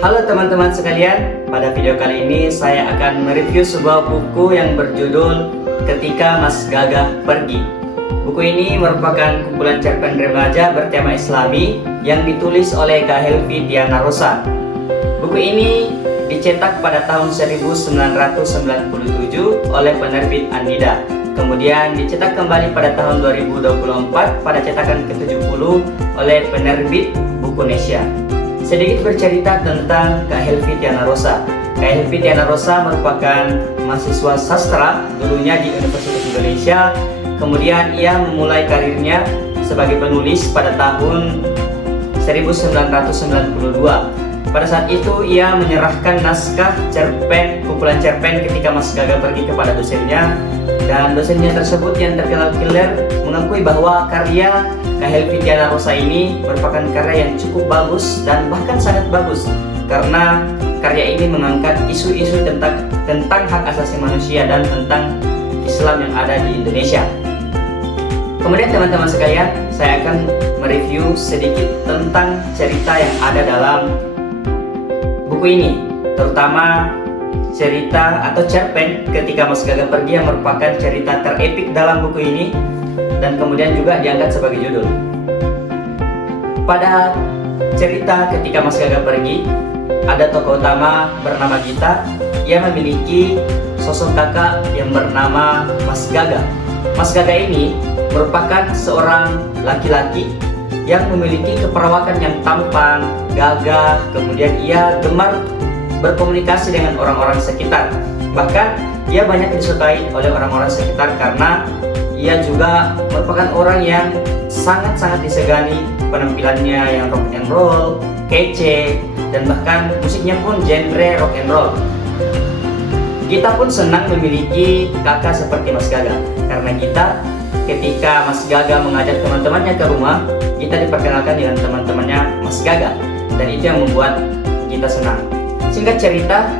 Halo teman-teman sekalian, pada video kali ini saya akan mereview sebuah buku yang berjudul Ketika Mas Gagah Pergi. Buku ini merupakan kumpulan cerpen remaja bertema Islami yang ditulis oleh Kak Helvi Tiana Rosa. Buku ini dicetak pada tahun 1997 oleh penerbit Andida. Kemudian dicetak kembali pada tahun 2024 pada cetakan ke-70 oleh penerbit Bukunesia. Sedikit bercerita tentang Kak Helvi Tiana Rosa. Kak Helvi Tiana Rosa merupakan mahasiswa sastra dulunya di Universitas Indonesia. Kemudian ia memulai karirnya sebagai penulis pada tahun 1992. Pada saat itu ia menyerahkan naskah kumpulan cerpen Ketika Mas Gagah Pergi kepada dosennya, dan dosennya tersebut yang terkenal killer mengakui bahwa karya Kak Helvi Tiana Rosa ini merupakan karya yang cukup bagus dan bahkan sangat bagus karena karya ini mengangkat isu-isu tentang hak asasi manusia dan tentang Islam yang ada di Indonesia. Kemudian teman-teman sekalian, saya akan mereview sedikit tentang cerita yang ada dalam buku ini, terutama cerita atau cerpen Ketika Mas Gagah Pergi yang merupakan cerita terepik dalam buku ini dan kemudian juga diangkat sebagai judul. Pada cerita Ketika Mas Gagah Pergi, ada tokoh utama bernama Gita. Ia memiliki sosok kakak yang bernama Mas Gagah. Mas Gagah ini merupakan seorang laki-laki yang memiliki keperawakan yang tampan, gagah, kemudian ia gemar berkomunikasi dengan orang-orang sekitar. Bahkan ia banyak disukai oleh orang-orang sekitar karena ia juga merupakan orang yang sangat-sangat disegani, penampilannya yang rock and roll, kece, dan bahkan musiknya pun genre rock and roll. Kita pun senang memiliki kakak seperti Mas Gagah, karena kita ketika Mas Gagah mengajak teman-temannya ke rumah, kita diperkenalkan dengan teman-temannya Mas Gagah, dan itu yang membuat kita senang. Singkat cerita,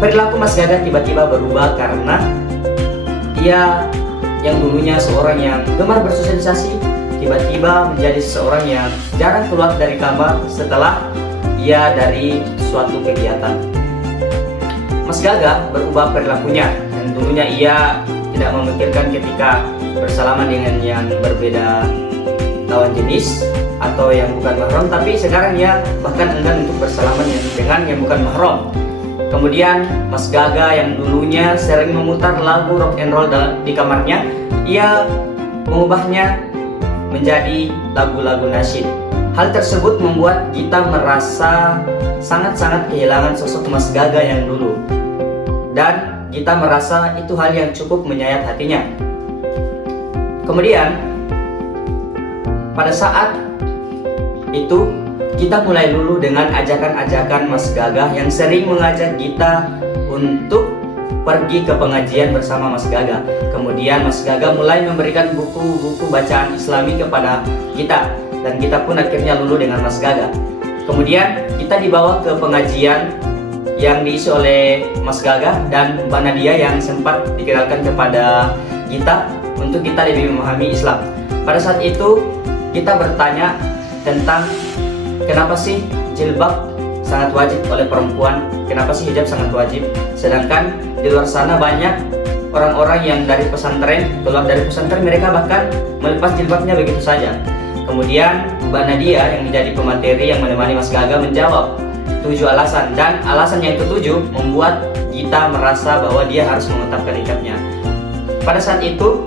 perilaku Mas Gagah tiba-tiba berubah karena ia yang dulunya seorang yang gemar bersosialisasi tiba-tiba menjadi seorang yang jarang keluar dari kamar setelah ia dari suatu kegiatan. Mas Gagah berubah perilakunya, dan dulunya ia tidak memikirkan ketika bersalaman dengan yang berbeda lawan jenis atau yang bukan mahram, tapi sekarang ia bahkan enggan untuk bersalaman dengan yang bukan mahram. Kemudian Mas Gagah yang dulunya sering memutar lagu rock and roll di kamarnya, ia mengubahnya menjadi lagu-lagu nasyid. Hal tersebut membuat kita merasa sangat-sangat kehilangan sosok Mas Gagah yang dulu, dan kita merasa itu hal yang cukup menyayat hatinya. Kemudian pada saat itu kita mulai dulu dengan ajakan-ajakan Mas Gagah yang sering mengajak kita untuk pergi ke pengajian bersama Mas Gagah. Kemudian Mas Gagah mulai memberikan buku-buku bacaan Islami kepada kita, dan kita pun akhirnya lulu dengan Mas Gagah. Kemudian kita dibawa ke pengajian yang diisi oleh Mas Gagah dan Mbak Nadia yang sempat dikenalkan kepada kita untuk kita lebih memahami Islam. Pada saat itu kita bertanya tentang kenapa sih jilbab sangat wajib oleh perempuan, kenapa sih hijab sangat wajib, sedangkan di luar sana banyak orang-orang yang keluar dari pesantren mereka bahkan melepas jilbabnya begitu saja. Kemudian Mbak Nadia yang menjadi pemateri yang menemani Mas Gagah menjawab 7 alasan, dan alasan yang ke-7 membuat kita merasa bahwa dia harus mengetapkan hijabnya. Pada saat itu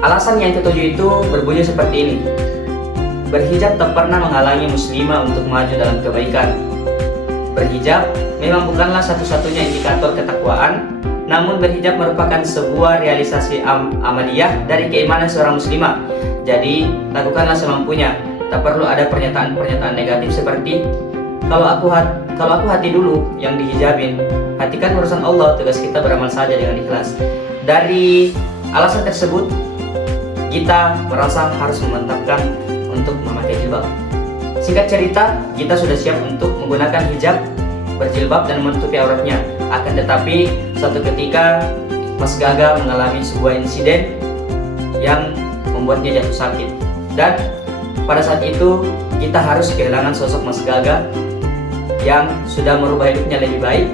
alasan yang ke-7 itu berbunyi seperti ini: berhijab tak pernah menghalangi muslimah untuk maju dalam kebaikan. Berhijab memang bukanlah satu-satunya indikator ketakwaan, namun berhijab merupakan sebuah realisasi amaliyah dari keimanan seorang muslimah. Jadi, lakukanlah semampunya. Tak perlu ada pernyataan-pernyataan negatif seperti kalau aku hati dulu yang dihijabin. Hatikan urusan Allah, tugas kita beramal saja dengan ikhlas. Dari alasan tersebut, kita merasa harus memantapkan untuk memakai jilbab. Singkat cerita, kita sudah siap untuk menggunakan hijab, berjilbab dan menutupi auratnya. Akan tetapi, suatu ketika Mas Gagah mengalami sebuah insiden yang membuatnya jatuh sakit, dan pada saat itu kita harus kehilangan sosok Mas Gaga yang sudah merubah hidupnya lebih baik.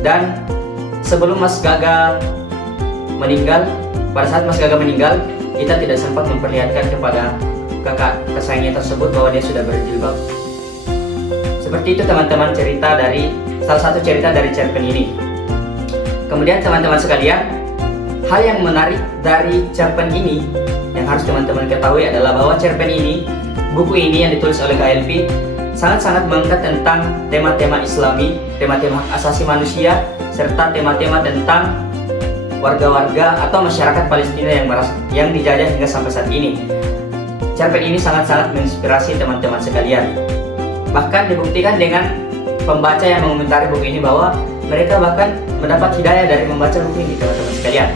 Dan sebelum Mas Gaga meninggal, pada saat Mas Gaga meninggal, kita tidak sempat memperlihatkan kepada kakak kesayangannya tersebut bahwa dia sudah berjilbab. Seperti itu teman-teman, salah satu cerita dari cerpen ini. Kemudian teman-teman sekalian, hal yang menarik dari cerpen ini yang harus teman-teman ketahui adalah bahwa cerpen ini, buku ini yang ditulis oleh KLP, sangat-sangat mengangkat tentang tema-tema Islami, tema-tema hak asasi manusia, serta tema-tema tentang warga-warga atau masyarakat Palestina yang dijajah hingga sampai saat ini. Cerpen ini sangat-sangat menginspirasi teman-teman sekalian. Bahkan dibuktikan dengan pembaca yang mengomentari buku ini bahwa mereka bahkan mendapat hidayah dari membaca buku ini, teman-teman sekalian.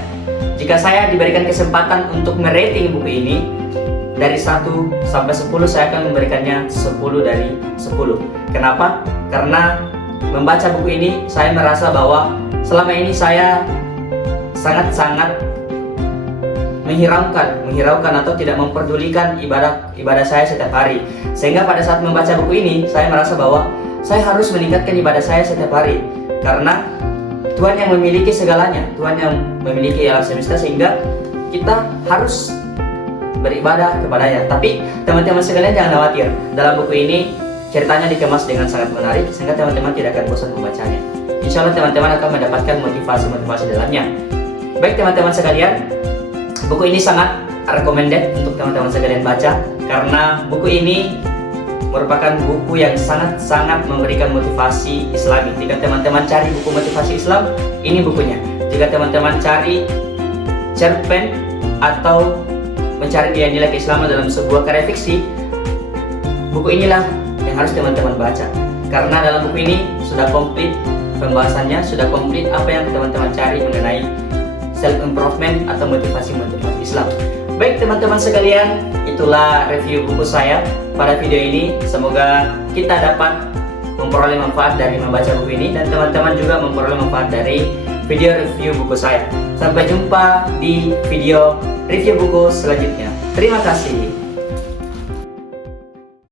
Jika saya diberikan kesempatan untuk merating buku ini dari 1 sampai 10, saya akan memberikannya 10 dari 10. Kenapa? Karena membaca buku ini saya merasa bahwa selama ini saya sangat-sangat menghiraukan atau tidak memperdulikan ibadah saya setiap hari. Sehingga pada saat membaca buku ini, saya merasa bahwa saya harus meningkatkan ibadah saya setiap hari. Karena Tuhan yang memiliki segalanya, Tuhan yang memiliki alam semesta, sehingga kita harus beribadah kepadanya. Tapi teman-teman sekalian jangan khawatir, dalam buku ini ceritanya dikemas dengan sangat menarik sehingga teman-teman tidak akan bosan membacanya. Insya Allah teman-teman akan mendapatkan motivasi dalamnya. Baik teman-teman sekalian, buku ini sangat recommended untuk teman-teman sekalian baca, karena buku ini merupakan buku yang sangat-sangat memberikan motivasi Islami. Jika teman-teman cari buku motivasi Islam, ini bukunya. Jika teman-teman cari cerpen atau mencari nilai-nilai keislaman dalam sebuah karya fiksi, buku inilah yang harus teman-teman baca. Karena dalam buku ini sudah komplit pembahasannya, sudah komplit apa yang teman-teman cari mengenai self-improvement atau motivasi Islam. Baik teman-teman sekalian, itulah review buku saya pada video ini. Semoga kita dapat memperoleh manfaat dari membaca buku ini, dan teman-teman juga memperoleh manfaat dari video review buku saya. Sampai jumpa di video review buku selanjutnya. Terima kasih.